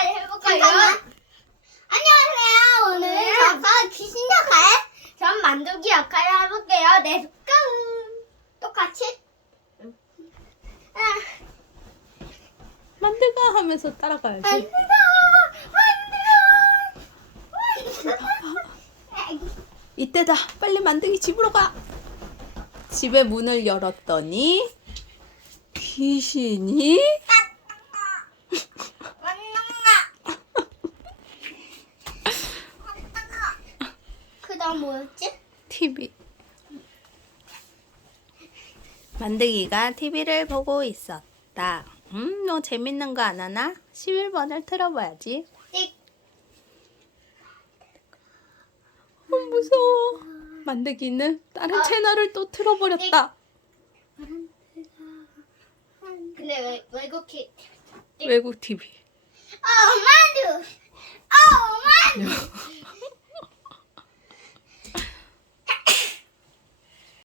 빨리 해볼까요? 안녕하세요. 오늘 네. 저가 귀신 역할, 전 만두기 역할을 해볼게요. 네, 조금 똑같이. 아. 만들까 하면서 따라가야지. 만두가, 만두가, 이때다. 빨리 만들기 집으로 가. 집에 문을 열었더니 귀신이 그 다음 뭐였지? TV. 만들기가 TV를 보고 있었다. 음, 너 재밌는 거 안 하나? 11번을 틀어봐야지. 찍. 어, 무서워. 만들기는 다른 아. 채널을 또 틀어버렸다. 근데 왜 외국이 외국 TV. 어 만두 어 만두